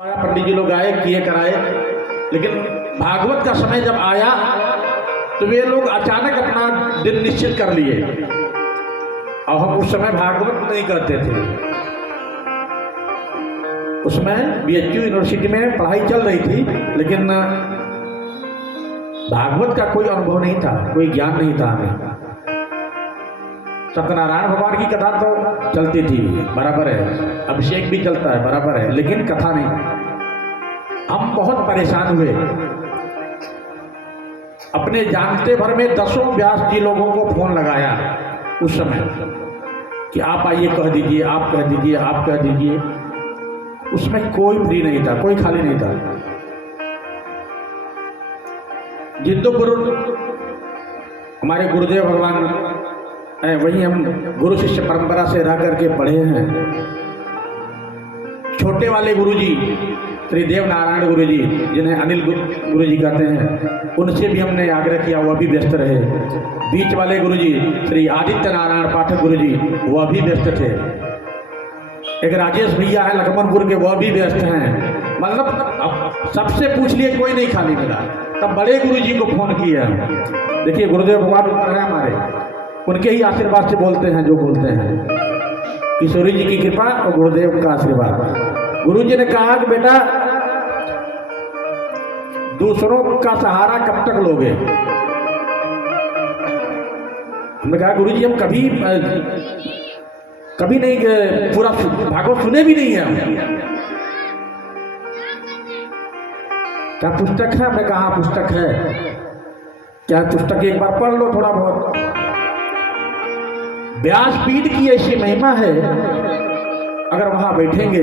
पंडित जी लोग आए किए कराए, लेकिन भागवत का समय जब आया तो वे लोग अचानक अपना दिन निश्चित कर लिए और हम उस समय भागवत नहीं करते थे। उसमें बीएचयू यूनिवर्सिटी में पढ़ाई चल रही थी, लेकिन भागवत का कोई अनुभव नहीं था, कोई ज्ञान नहीं था हमें। सत्यनारायण भगवान की कथा तो चलती थी, बराबर है, अभिषेक भी चलता है, बराबर है, लेकिन कथा नहीं। हम बहुत परेशान हुए। अपने जानते भर में 10 व्यास जी लोगों को फोन लगाया उस समय कि आप आइए, कह दीजिए, आप कह दीजिए, आप कह दीजिए। उसमें कोई फ्री नहीं था, कोई खाली नहीं था। जिद्दो गुरु हमारे गुरुदेव भगवान वही हम गुरु शिष्य परंपरा से रह करके पढ़े हैं। छोटे वाले गुरुजी श्री देव नारायण गुरु जी, जिन्हें अनिल गुरु जी कहते हैं, उनसे भी हमने आग्रह किया, वह भी व्यस्त रहे। बीच वाले गुरु जी श्री आदित्य नारायण पाठक गुरु जी, वह भी व्यस्त थे। एक राजेश भैया है लखमनपुर के, वह भी व्यस्त हैं। मतलब अब सबसे पूछ लिए, कोई नहीं खाली मिला। तब बड़े गुरु जी को फोन किया। देखिए गुरुदेव भगवान ऊपर है हमारे, उनके ही आशीर्वाद से बोलते हैं जो बोलते हैं। किशोरी जी की कृपा और गुरुदेव का आशीर्वाद। गुरु जी ने कहा कि बेटा, दूसरों का सहारा कब तक लोगे? हमने कहा गुरु जी हम कभी नहीं पूरा भागवत सुने भी नहीं है। क्या पुस्तक है? हमने कहा पुस्तक है। क्या पुस्तक एक बार पढ़ लो थोड़ा बहुत। व्यासपीठ की ऐसी महिमा है, अगर वहां बैठेंगे,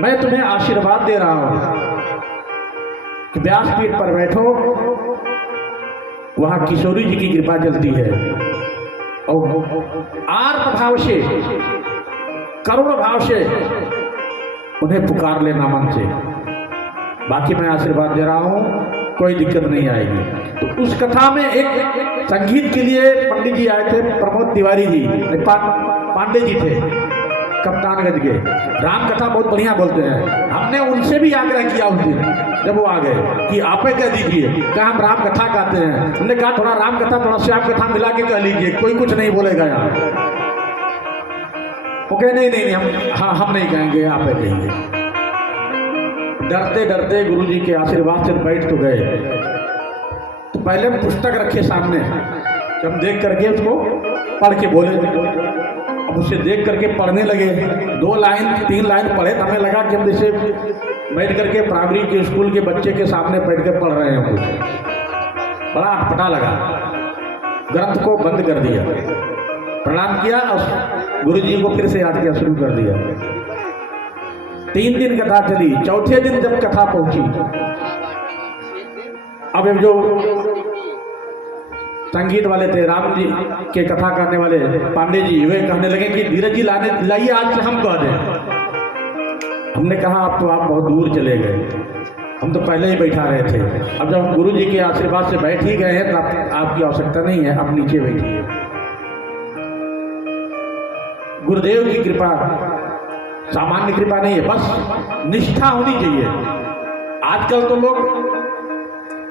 मैं तुम्हें आशीर्वाद दे रहा हूं कि व्यासपीठ पर बैठो, वहां किशोरी जी की कृपा चलती है और आर्त भाव से, करुण भाव से उन्हें पुकार लेना मन से। बाकी मैं आशीर्वाद दे रहा हूं, कोई दिक्कत नहीं आएगी। तो उस कथा में एक संगीत के लिए पंडित जी आए थे, प्रमोद तिवारी जी, पांडे जी थे कप्तानगंज के, राम कथा बहुत बढ़िया बोलते हैं। हमने उनसे भी आग्रह किया उस दिन जब वो आ गए कि आप कह दीजिए, क्या हम राम कथा कहते हैं। हमने कहा थोड़ा राम कथा थोड़ा श्याम कथा मिला के कह लीजिए, कोई कुछ नहीं बोलेगा यार। वो कहे नहीं हम नहीं कहेंगे, आप कहेंगे। डरते डरते गुरु जी के आशीर्वाद से बैठ तो गए। तो पहले हम पुस्तक रखे सामने, जब हम देख करके उसको पढ़ के बोले, अब उसे देख करके पढ़ने लगे। 2 लाइन 3 लाइन पढ़े, हमें लगा कि हम जैसे बैठ करके प्राइमरी के स्कूल के बच्चे के सामने बैठ कर पढ़ रहे हैं कुछ। बड़ा अटपटा लगा, ग्रंथ को बंद कर दिया, प्रणाम किया और गुरु जी को फिर से याद किया, शुरू कर दिया। 3 दिन कथा चली। चौथे दिन जब कथा पहुंची, अब जो संगीत वाले थे, राम जी के कथा करने वाले पांडे जी, वे कहने लगे कि धीरज जी लाइए, आज से हम कह दें। हमने कहा आप बहुत दूर चले गए, हम तो पहले ही बैठा रहे थे। अब जब हम गुरु जी के आशीर्वाद से बैठ ही गए हैं तो आपकी आवश्यकता नहीं है, आप नीचे बैठिए। गुरुदेव की कृपा सामान्य कृपा नहीं है, बस निष्ठा होनी चाहिए। आजकल तो लोग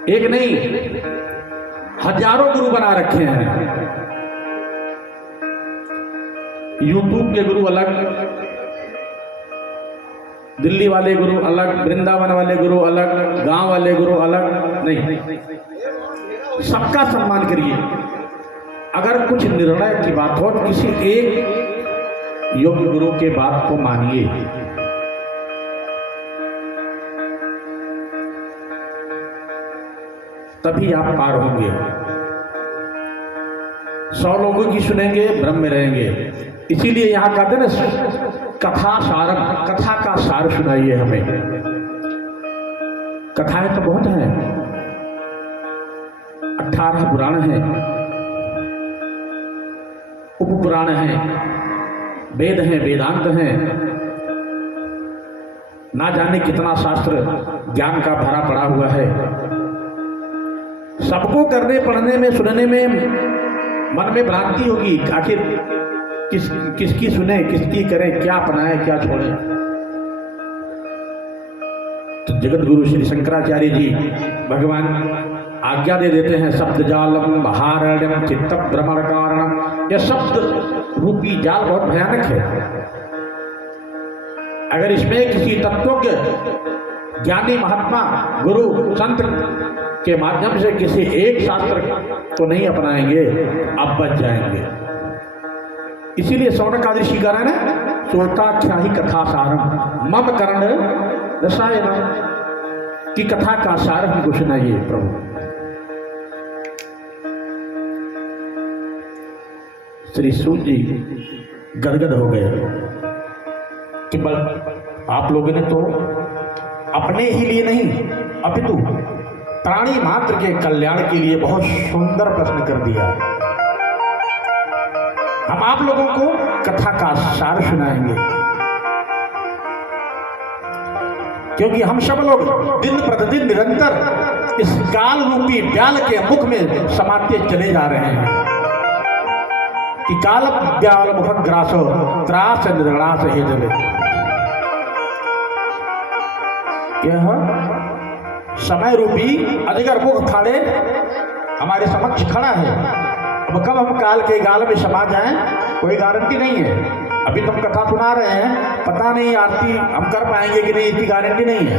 एक नहीं हजारों गुरु बना रखे हैं। यूट्यूब के गुरु अलग, दिल्ली वाले गुरु अलग, वृंदावन वाले गुरु अलग, गांव वाले गुरु अलग। नहीं, सबका सम्मान करिए। अगर कुछ निर्णय की बात हो, किसी एक योग्य गुरु के बात को मानिए। तभी आप पार होंगे। 100 लोगों की सुनेंगे, भ्रम में रहेंगे। इसीलिए यहां कहते ना, कथा सारम, कथा का सार सुनाइए हमें। कथाएं तो बहुत हैं, 18 पुराण हैं, उप पुराण हैं, वेद हैं, वेदांत हैं, ना जाने कितना शास्त्र ज्ञान का भरा पड़ा हुआ है। सबको करने, पढ़ने में, सुनने में मन में भ्रांति होगी, आखिर किसकी सुने, किसकी करें, क्या अपनाएं, क्या छोड़ें। तो जगत गुरु श्री शंकराचार्य जी भगवान आज्ञा दे देते हैं, शब्द जालम हारण्यम चित्त भ्रमण कारणम। यह शब्द रूपी जाल बहुत भयानक है। अगर इसमें किसी तत्वज्ञ ज्ञानी महात्मा गुरु संत के माध्यम से किसी एक शास्त्र को नहीं अपनाएंगे, आप बच जाएंगे। इसीलिए शौनक ऋषि कह रहे हैं, श्रोताख्या ही कथा सारम मम कर्ण रसायन, की कथा का सार हमको सुनाइए प्रभु। श्री सूत जी गदगद हो गए कि बल आप लोगों ने तो अपने ही लिए नहीं अपितु प्राणी मात्र के कल्याण के लिए बहुत सुंदर प्रश्न कर दिया। हम आप लोगों को कथा का सार सुनाएंगे, क्योंकि हम सब लोग दिन प्रतिदिन निरंतर इस काल रूपी व्याल के मुख में समाते चले जा रहे हैं कि काल व्याल मुख ग्रासो त्रास निर्गणास हे जले। यह समय रूपी अजगर मुख फाड़े हमारे समक्ष खड़ा है। अब कब हम काल के गाल में समा जाएं, कोई गारंटी नहीं है। अभी तुम कथा सुना रहे हैं, पता नहीं आरती हम कर पाएंगे कि नहीं, इसकी गारंटी नहीं है।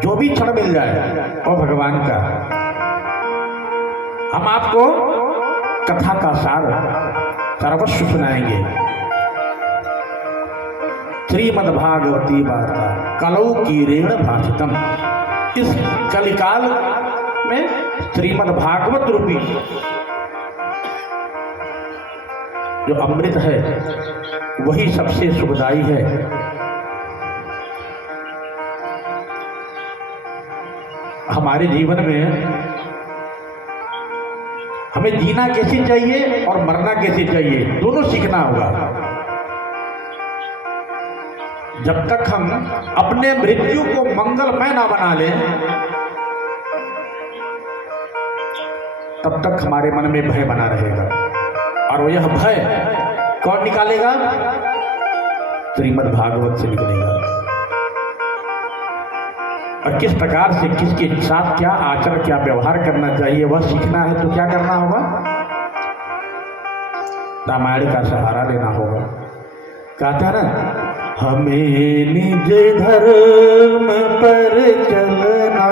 जो भी क्षण मिल जाए वो भगवान का। हम आपको कथा का सार सर्वस्व सुनाएंगे। श्रीमद्भागवती वार्ता कलौ कीरेण भाषितम। इस कलिकाल में श्रीमद्भागवत रूपी जो अमृत है वही सबसे सुखदायी है। हमारे जीवन में हमें जीना कैसे चाहिए और मरना कैसे चाहिए, दोनों सीखना होगा। जब तक हम अपने मृत्यु को मंगलमय ना बना लें, तब तक हमारे मन में भय बना रहेगा। और यह भय कौन निकालेगा? श्रीमद् भागवत से निकलेगा। और किस प्रकार से किसके साथ क्या आचरण, क्या व्यवहार करना चाहिए, वह सीखना है। तो क्या करना होगा? रामायण का सहारा लेना होगा। कहता है ना, हमें निज धर्म पर चलना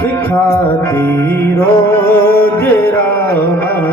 सिखाती रोज रामायण।